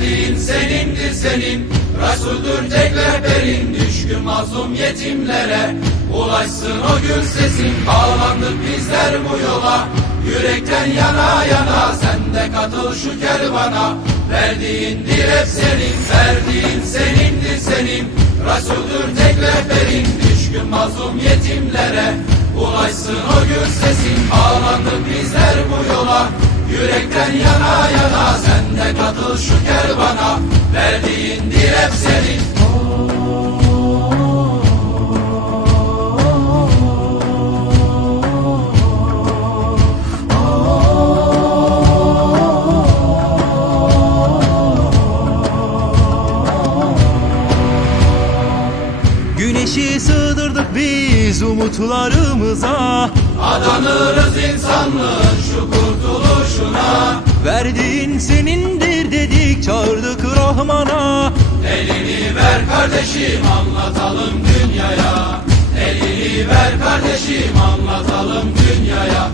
Verdiğin senindir senin. Resuldür tek rehberin Düşkün mazlum yetimlere Ulaşsın o gül sesin. Bağlandık bizler bu yola Yürekten yana yana. Sen de katıl şu kervana Verdiğindir hep senin. Verdiğin senindir senin. Resuldür tek rehberin Düşkün mazlum yetimlere Ulaşsın o gül sesin. Bağlandık bizler bu yola Yürekten yana yana. Sen Verdiğindir hep senin. Güneşi sığdırdık biz umutlarımıza. Adanırız insanlığın şu kurtuluşuna. Verdiğin dedik çağırdık Rahman'a. Elini ver kardeşim anlatalım dünyaya. Elini ver kardeşim anlatalım dünyaya